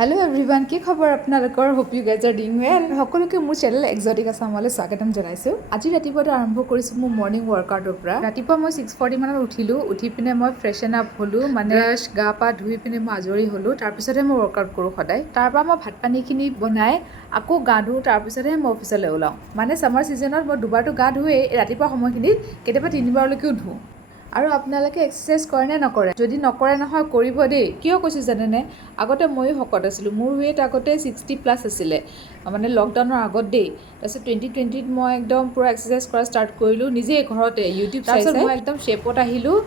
Hello everyone, কি খবৰ আপোনালোকৰ? Hope you guys are doing well. সকলোকে মোৰ চেনেল এক্সোটিক আসামলৈ স্বাগতম জনাইছো। আজি ৰাতিপুৱা আৰম্ভ কৰিছো মোৰ মৰ্নিং ওয়াৰ্কআউটৰ পৰা। ৰাতিপুৱা মই 6:40 মানত উঠিলো। উঠি পিনে মই ফ্ৰেশন আপ হলো, মানে গা পা ধুই পিনে মই আজৰি হলো। তাৰ পিছতে মই ওয়াৰ্কআউট কৰো সদায়। তাৰ পৰা মই ভাত পানীখিনি বনাই আকৌ গা ধু, তাৰ পিছতে মই অফিচলৈ ওলাও। মানে সামাৰ সিজনত মই দুবাৰটো গা ধুৱে, ৰাতিপুৱা সময়খিনিত কেতিয়াবা তিনিবাৰলৈকেও ধু। আৰু আপোনালোকে এক্সাৰসাইজ কৰে নে নকৰে? যদি নকৰে নহয় কৰিব দেই। কিয় কৈছো জানেনে? আগতে ময়ো শকত আছিলোঁ। মোৰ ৱেট আগতে 60+ আছিলে, মানে লকডাউনৰ আগত দেই। তাৰপিছত 2020ত মই একদম পুৰা এক্সাৰসাইজ কৰা ষ্টাৰ্ট কৰিলোঁ নিজে ঘৰতে ইউটিউব চাই চাই। মই একদম শ্বেপত আহিলোঁ।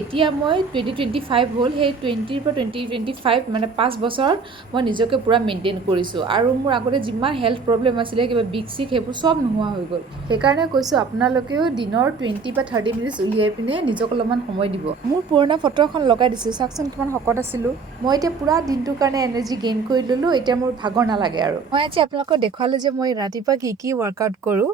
এতিয়া মই 2025 হ'ল, সেই 20ৰ পৰা 2025 মানে 5 বছৰ মই নিজকে পুৰা মেইনটেইন কৰিছোঁ। আৰু মোৰ আগতে যিমান হেল্থ প্ৰব্লেম আছিলে, কিবা বিষ চিক সেইবোৰ চব নোহোৱা হৈ গ'ল। সেইকাৰণে কৈছোঁ আপোনালোকেও দিনৰ 20 বা 30 মিনিটছ উলিয়াই পিনে নিজক অলপমান সময় দিব। মোৰ পুৰণা ফটো এখন লগাই দিছোঁ, চাওকচোন কিমান শকত আছিলোঁ। মই এতিয়া পুৰা দিনটোৰ কাৰণে এনাৰ্জি গেইন কৰি ল'লোঁ। এতিয়া মোৰ ভাগৰ নালাগে আৰু। মই আজি আপোনালোকক দেখুৱালোঁ যে মই ৰাতিপুৱা কি ৱৰ্কআউট কৰোঁ।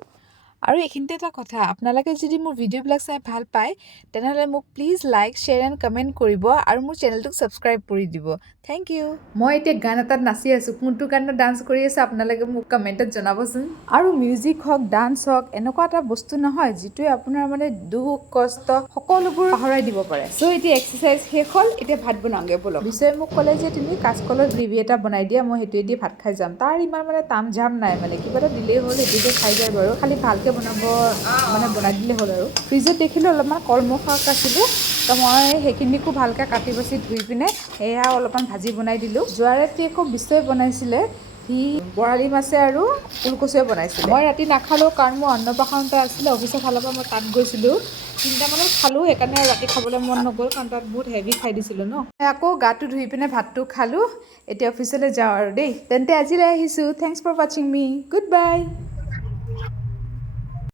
আৰু এইখিনিতে এটা কথা, আপোনালোকে যদি মোৰ ভিডিঅ'বিলাক চাই ভাল পায় তেনেহ'লে মোক please like, share and comment কৰিব আৰু মোৰ চেনেলটোক ছাবস্ক্ৰাইব কৰি দিব। Thank you. মই এতিয়া গান এটাত নাচি আছোঁ। কোনটো গানত ডান্স কৰি আছে আপোনালোকে মোক কমেণ্টত জনাবচোন। আৰু মিউজিক হওক, ডান্স হওক, এনেকুৱা এটা বস্তু নহয় যিটোৱে আপোনাৰ মানে দুখ কষ্ট সকলোবোৰ পাহৰাই দিব পাৰে। চ' এতিয়া এক্সাৰসাইজ শেষ হ'ল, এতিয়া ভাত বনাওঁগে বলক। বিজয়ে মোক ক'লে যে তুমি কাচকলৰ গ্ৰেভি এটা বনাই দিয়া, মই সেইটোৱে দি ভাত খাই যাম। তাৰ ইমান মানে তাম ঝাম নাই, মানে কিবা এটা দিলেই হ'ল, সেইটোকে খাই যায় বাৰু। খালি ভালকৈ বনাই দিলে হ'ল আৰু। ফ্ৰিজত দেখিলোঁ অলপমান কলমৌ শাক আছিলে, তো মই সেইখিনিকো ভালকৈ কাটি বাচি ধুই পিনে সেয়া অলপমান ভাজি বনাই দিলোঁ। যোৱা ৰাতি আকৌ বিশ্বই বনাইছিলে, সি বৰালি মাছে আৰু ওলকচুৱে বনাইছিলে। মই ৰাতি নাখালোঁ কাৰণ মোৰ অন্নপ্ৰাশন এটা আছিলে, অফিচৰ ফালৰ পৰা মই তাত গৈছিলোঁ। 3টা মানত খালোঁ, সেইকাৰণে ৰাতি খাবলৈ মন নগ'ল কাৰণ তাত বহুত হেভি খাই দিছিলোঁ ন। আকৌ গাটো ধুই পিনে ভাতটো খালোঁ। এতিয়া অফিচলৈ যাওঁ আৰু দেই। তেন্তে আজিলৈ আহিছোঁ। থেংকছ ফৰ ৱাচিং মি। Good bye.